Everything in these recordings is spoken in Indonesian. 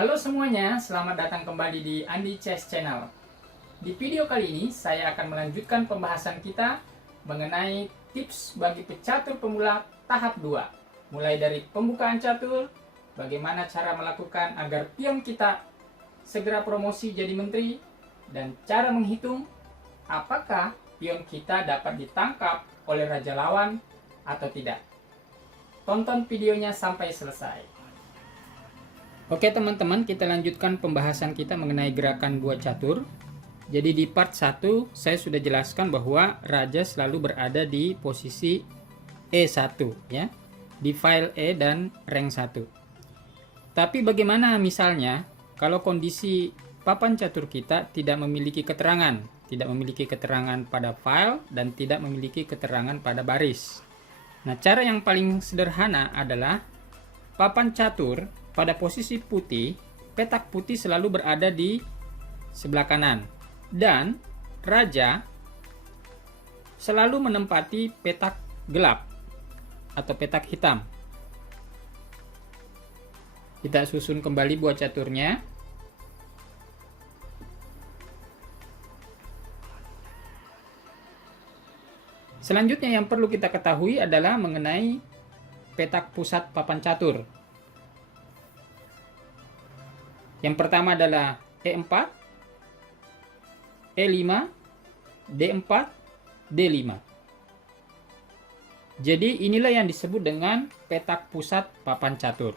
Halo semuanya, selamat datang kembali di Andi Chess Channel. Di video kali ini, saya akan melanjutkan pembahasan kita mengenai tips bagi pecatur pemula tahap 2. Mulai dari pembukaan catur, bagaimana cara melakukan agar pion kita segera promosi jadi menteri, dan cara menghitung apakah pion kita dapat ditangkap oleh raja lawan atau tidak. Tonton videonya sampai selesai. Oke teman-teman, kita lanjutkan pembahasan kita mengenai gerakan buah catur. Jadi di part 1 saya sudah jelaskan bahwa raja selalu berada di posisi E1 ya, di file E dan rank 1. Tapi bagaimana misalnya kalau kondisi papan catur kita tidak memiliki keterangan pada file dan tidak memiliki keterangan pada baris. Nah, cara yang paling sederhana adalah papan catur pada posisi putih, petak putih selalu berada di sebelah kanan dan raja selalu menempati petak gelap atau petak hitam. Kita susun kembali buah caturnya. Selanjutnya yang perlu kita ketahui adalah mengenai petak pusat papan catur. Yang pertama adalah E4, E5, D4, D5. Jadi inilah yang disebut dengan petak pusat papan catur.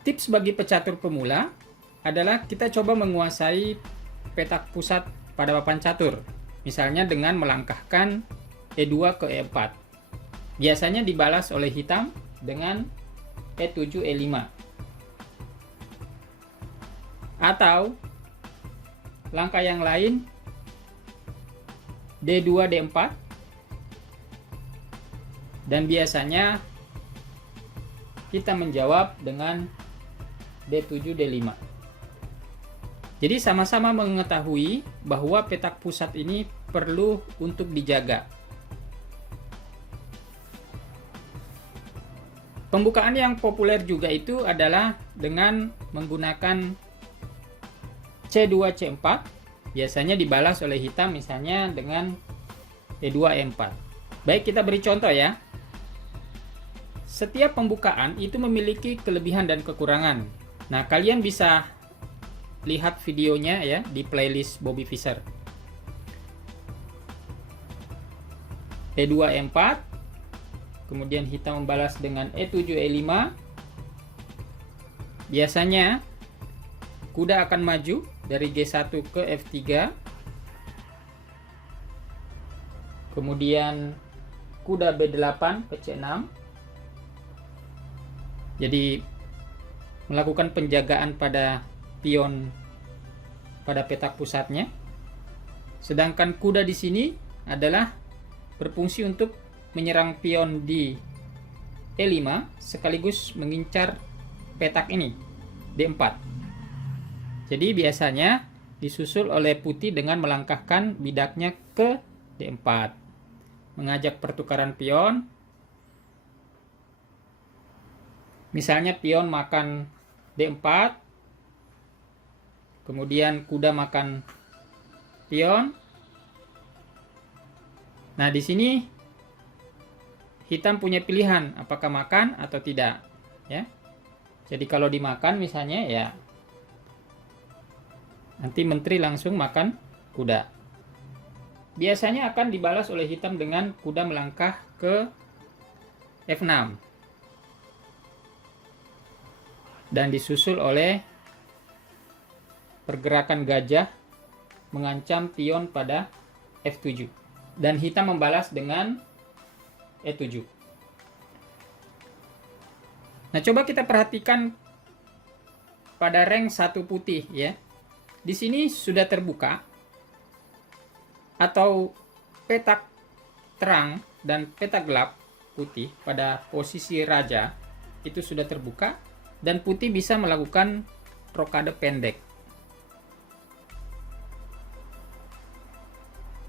Tips bagi pecatur pemula adalah kita coba menguasai petak pusat pada papan catur. Misalnya dengan melangkahkan E2 ke E4. Biasanya dibalas oleh hitam dengan E7, E5. Atau langkah yang lain D2, D4, dan biasanya kita menjawab dengan D7, D5. Jadi sama-sama mengetahui bahwa petak pusat ini perlu untuk dijaga. Pembukaan yang populer juga itu adalah dengan menggunakan C2, C4, biasanya dibalas oleh hitam misalnya dengan E2, E4. Baik, kita beri contoh ya. Setiap pembukaan itu memiliki kelebihan dan kekurangan. Nah, kalian bisa lihat videonya ya di playlist Bobby Fischer. E2, E4, kemudian hitam membalas dengan E7, E5. Biasanya kuda akan maju dari G1 ke F3. Kemudian kuda B8 ke C6. Jadi melakukan penjagaan pada pion pada petak pusatnya. Sedangkan kuda di sini adalah berfungsi untuk menyerang pion di E5 sekaligus mengincar petak ini D4. Jadi biasanya disusul oleh putih dengan melangkahkan bidaknya ke D4. Mengajak pertukaran pion. Misalnya pion makan D4. Kemudian kuda makan pion. Nah, di sini hitam punya pilihan apakah makan atau tidak, ya. Jadi kalau dimakan misalnya ya nanti menteri langsung makan kuda. Biasanya akan dibalas oleh hitam dengan kuda melangkah ke F6. Dan disusul oleh pergerakan gajah mengancam pion pada F7. Dan hitam membalas dengan E7. Nah, coba kita perhatikan pada rank 1 putih ya. Di sini sudah terbuka atau petak terang dan petak gelap putih pada posisi raja itu sudah terbuka dan putih bisa melakukan rokade pendek.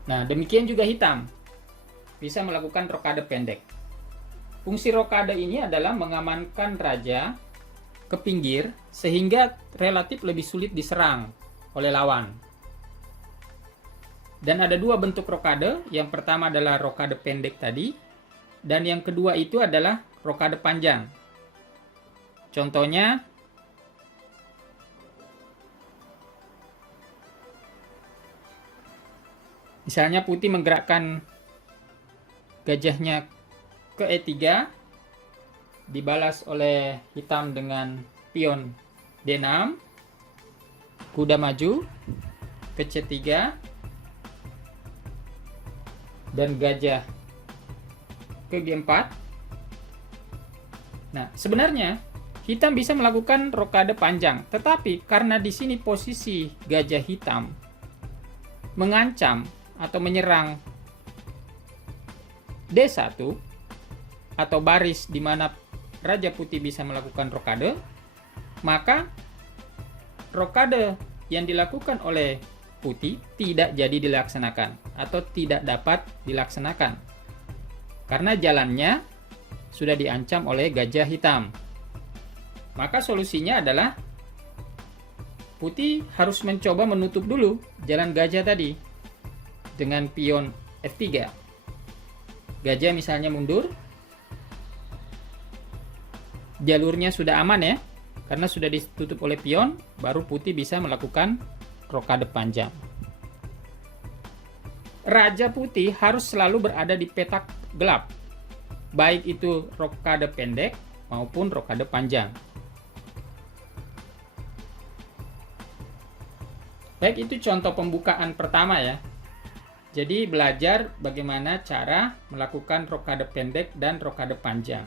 Nah, demikian juga hitam bisa melakukan rokade pendek. Fungsi rokade ini adalah mengamankan raja ke pinggir sehingga relatif lebih sulit diserang oleh lawan. Dan ada dua bentuk rokade. Yang pertama adalah rokade pendek tadi, dan yang kedua itu adalah rokade panjang. Contohnya, misalnya putih menggerakkan gajahnya ke E3, dibalas oleh hitam dengan pion D6, kuda maju ke C3, dan gajah ke G4. Nah, sebenarnya hitam bisa melakukan rokade panjang, tetapi karena di sini posisi gajah hitam mengancam atau menyerang D1 atau baris di mana Raja Putih bisa melakukan rokade, maka rokade yang dilakukan oleh Putih tidak jadi dilaksanakan atau tidak dapat dilaksanakan karena jalannya sudah diancam oleh gajah hitam. Maka solusinya adalah Putih harus mencoba menutup dulu jalan gajah tadi dengan pion F3. Gajah misalnya mundur, jalurnya sudah aman ya, karena sudah ditutup oleh pion, baru Putih bisa melakukan rokade panjang. Raja Putih harus selalu berada di petak gelap, baik itu rokade pendek maupun rokade panjang. Baik, itu contoh pembukaan pertama ya. Jadi belajar bagaimana cara melakukan rokade pendek dan rokade panjang.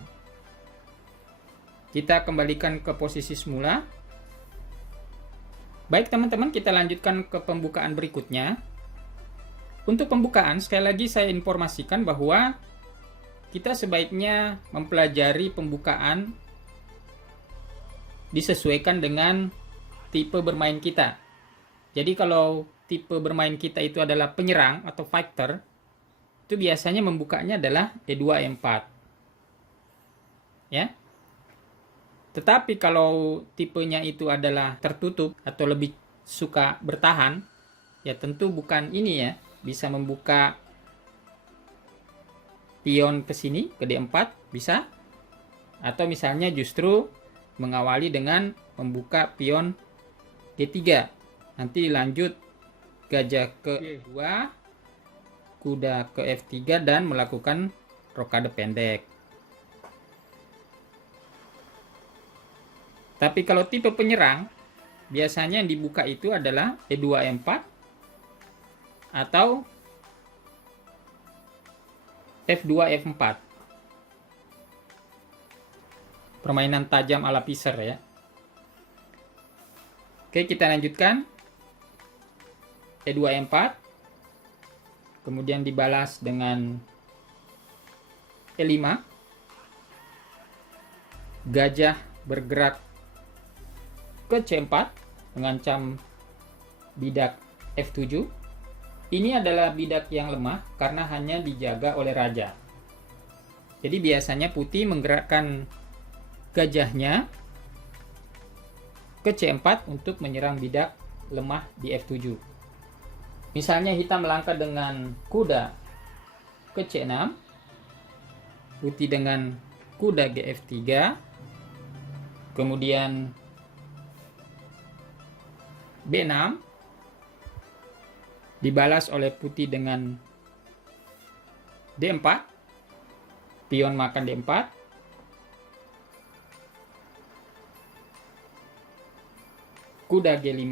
Kita kembalikan ke posisi semula. Baik teman-teman, kita lanjutkan ke pembukaan berikutnya. Untuk pembukaan, sekali lagi saya informasikan bahwa kita sebaiknya mempelajari pembukaan disesuaikan dengan tipe bermain kita. Jadi kalau tipe bermain kita itu adalah penyerang atau fighter, itu biasanya membukanya adalah E2, E4. Ya. Tetapi kalau tipenya itu adalah tertutup atau lebih suka bertahan, ya tentu bukan ini ya. Bisa membuka pion ke sini, ke D4, bisa. Atau misalnya justru mengawali dengan membuka pion D3. Nanti dilanjut gajah ke E2, kuda ke F3, dan melakukan rokade pendek. Tapi kalau tipe penyerang, biasanya yang dibuka itu adalah E2, E4, atau F2, F4. Permainan tajam ala Piser ya. Oke, kita lanjutkan. E2, E4. Kemudian dibalas dengan E5. Gajah bergerak ke C4, mengancam bidak F7. Ini adalah bidak yang lemah karena hanya dijaga oleh raja. Jadi biasanya Putih menggerakkan gajahnya ke C4 untuk menyerang bidak lemah di F7. Misalnya hitam melangkah dengan kuda ke C6, Putih dengan kuda GF3, kemudian B6, dibalas oleh Putih dengan D4, pion makan D4, kuda G5,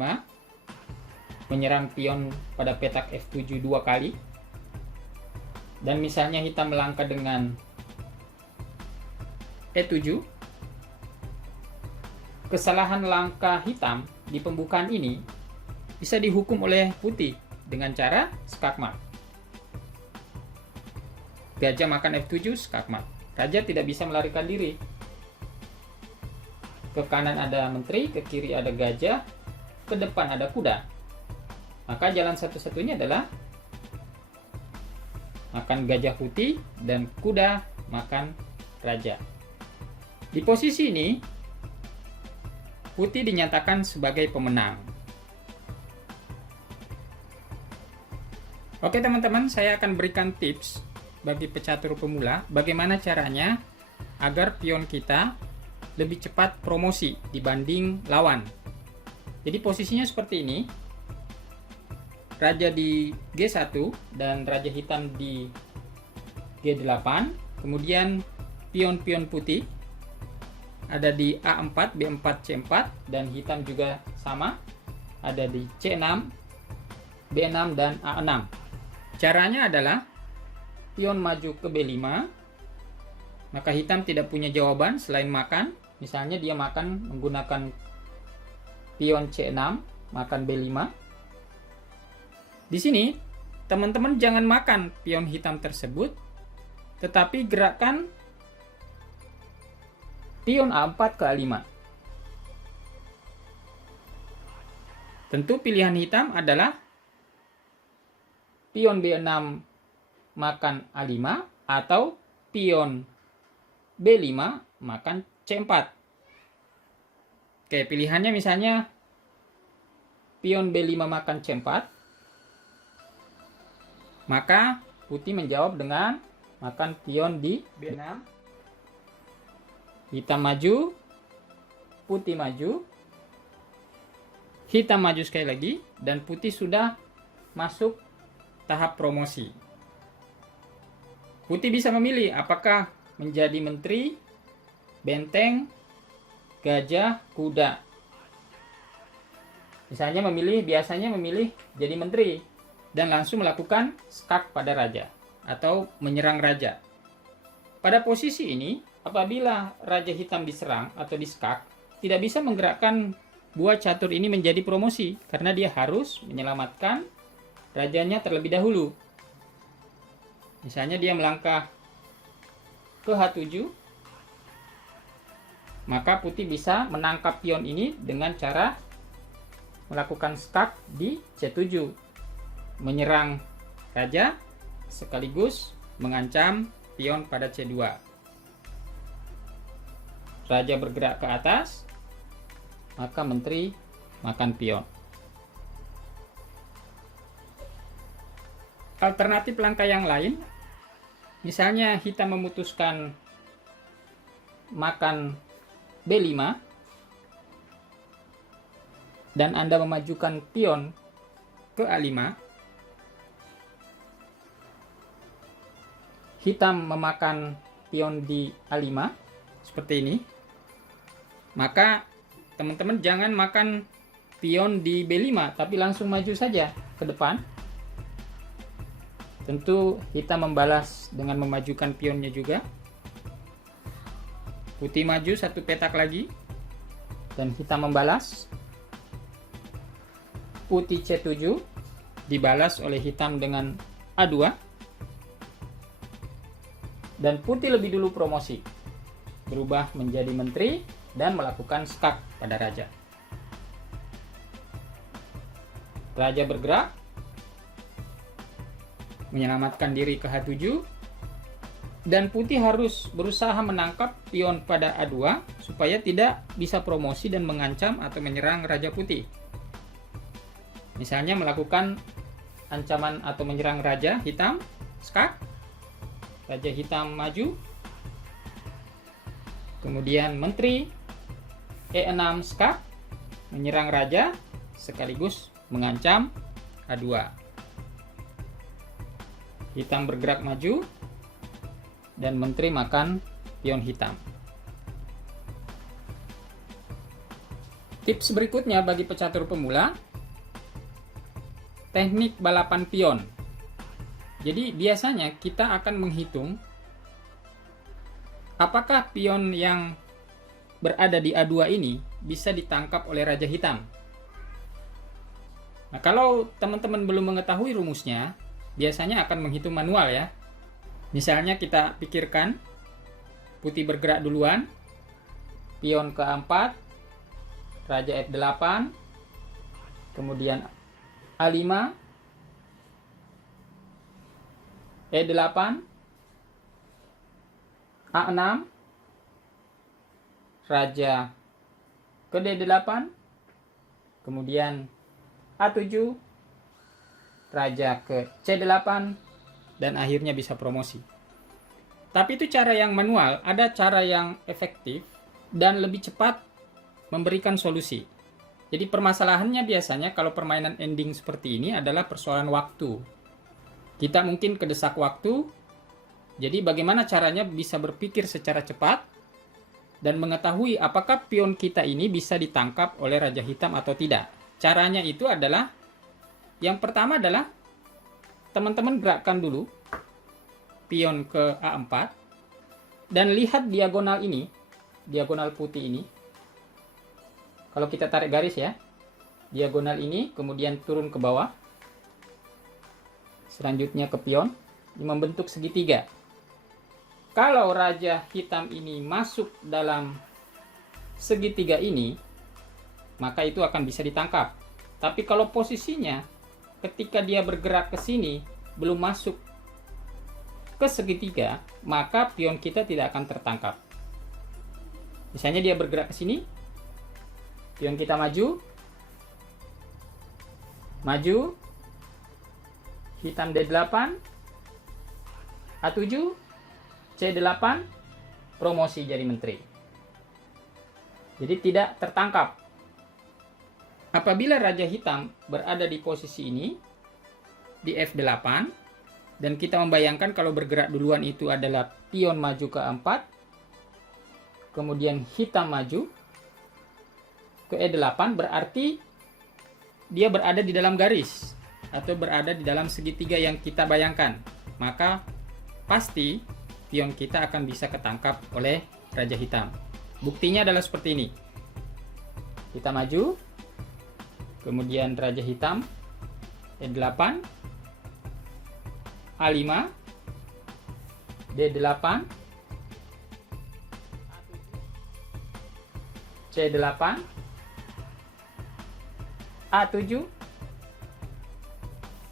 menyerang pion pada petak F7 2 kali, dan misalnya hitam melangkah dengan E7, kesalahan langkah hitam di pembukaan ini bisa dihukum oleh Putih dengan cara skakmat. Gajah makan F7, skakmat. Raja tidak bisa melarikan diri. Ke kanan ada menteri, ke kiri ada gajah, ke depan ada kuda. Maka jalan satu-satunya adalah makan gajah Putih dan kuda makan raja. Di posisi ini, putih dinyatakan sebagai pemenang. Oke teman-teman, saya akan berikan tips bagi pecatur pemula bagaimana caranya agar pion kita lebih cepat promosi dibanding lawan. Jadi posisinya seperti ini. Raja di G1 dan raja hitam di G8. Kemudian pion-pion putih ada di A4, B4, C4, dan hitam juga sama. Ada di C6, B6, dan A6. Caranya adalah pion maju ke B5, maka hitam tidak punya jawaban selain makan. Misalnya dia makan menggunakan pion C6, makan B5. Di sini, teman-teman jangan makan pion hitam tersebut, tetapi gerakkan pion A4 ke A5. Tentu pilihan hitam adalah pion B6 makan A5 atau pion B5 makan C4. Oke, pilihannya misalnya pion B5 makan C4, maka putih menjawab dengan makan pion di B6. Hitam maju, putih maju, hitam maju sekali lagi, dan putih sudah masuk tahap promosi. Putih bisa memilih apakah menjadi menteri, benteng, gajah, kuda. Misalnya biasanya memilih jadi menteri dan langsung melakukan skak pada raja atau menyerang raja. Pada posisi ini, apabila raja hitam diserang atau diskak, tidak bisa menggerakkan buah catur ini menjadi promosi karena dia harus menyelamatkan rajanya terlebih dahulu. Misalnya dia melangkah ke H7, maka putih bisa menangkap pion ini dengan cara melakukan skak di C7, menyerang raja sekaligus mengancam pion pada C2. Raja bergerak ke atas, maka menteri makan pion. Alternatif langkah yang lain, misalnya hitam memutuskan makan B5 dan Anda memajukan pion ke A5, hitam memakan pion di A5 seperti ini, maka teman-teman jangan makan pion di B5 tapi langsung maju saja ke depan. Tentu hitam membalas dengan memajukan pionnya juga. Putih maju satu petak lagi dan hitam membalas. Putih C7 dibalas oleh hitam dengan A2. Dan putih lebih dulu promosi, berubah menjadi menteri dan melakukan skak pada raja. Raja bergerak, menyelamatkan diri ke H7, dan putih harus berusaha menangkap pion pada A2 supaya tidak bisa promosi dan mengancam atau menyerang raja putih. Misalnya melakukan ancaman atau menyerang raja hitam, skak, raja hitam maju, kemudian menteri E6 skak, menyerang raja sekaligus mengancam A2. Hitam bergerak maju dan menteri makan pion hitam. Tips berikutnya bagi pecatur pemula, teknik balapan pion. Jadi biasanya kita akan menghitung apakah pion yang berada di A2 ini bisa ditangkap oleh raja hitam. Nah, kalau teman-teman belum mengetahui rumusnya, biasanya akan menghitung manual ya. Misalnya kita pikirkan putih bergerak duluan, pion ke A4, raja F8, kemudian A5, E8, A6, raja ke D8, kemudian A7, raja ke C8, dan akhirnya bisa promosi. Tapi itu cara yang manual, ada cara yang efektif dan lebih cepat memberikan solusi. Jadi permasalahannya biasanya kalau permainan ending seperti ini adalah persoalan waktu. Kita mungkin kedesak waktu, jadi bagaimana caranya bisa berpikir secara cepat dan mengetahui apakah pion kita ini bisa ditangkap oleh Raja Hitam atau tidak. Caranya itu adalah, yang pertama adalah teman-teman gerakkan dulu pion ke A4 dan lihat diagonal ini, diagonal putih ini. Kalau kita tarik garis ya, diagonal ini kemudian turun ke bawah, selanjutnya ke pion, ini membentuk segitiga. Kalau Raja Hitam ini masuk dalam segitiga ini, maka itu akan bisa ditangkap. Tapi kalau posisinya ketika dia bergerak ke sini belum masuk ke segitiga, maka pion kita tidak akan tertangkap. Misalnya dia bergerak ke sini, pion kita maju, hitam D8, A7, C8, promosi jadi menteri. Jadi tidak tertangkap. Apabila Raja Hitam berada di posisi ini, di F8, dan kita membayangkan kalau bergerak duluan itu adalah pion maju ke A4, kemudian hitam maju ke E8, berarti dia berada di dalam garis atau berada di dalam segitiga yang kita bayangkan. Maka pasti pion kita akan bisa ketangkap oleh Raja Hitam. Buktinya adalah seperti ini. Kita maju, kemudian Raja Hitam E8, A5, D8, C8, A7,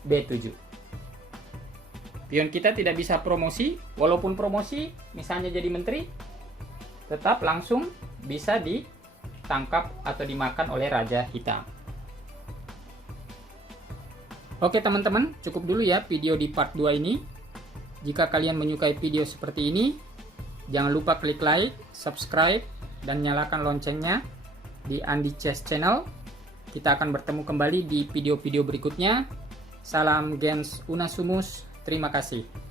B7. Pion kita tidak bisa promosi, walaupun promosi misalnya jadi menteri, tetap langsung bisa ditangkap atau dimakan oleh Raja Hitam. Oke teman-teman, cukup dulu ya video di part 2 ini. Jika kalian menyukai video seperti ini, jangan lupa klik like, subscribe, dan nyalakan loncengnya di Andi Chess Channel. Kita akan bertemu kembali di video-video berikutnya. Salam Gens Unasumus, terima kasih.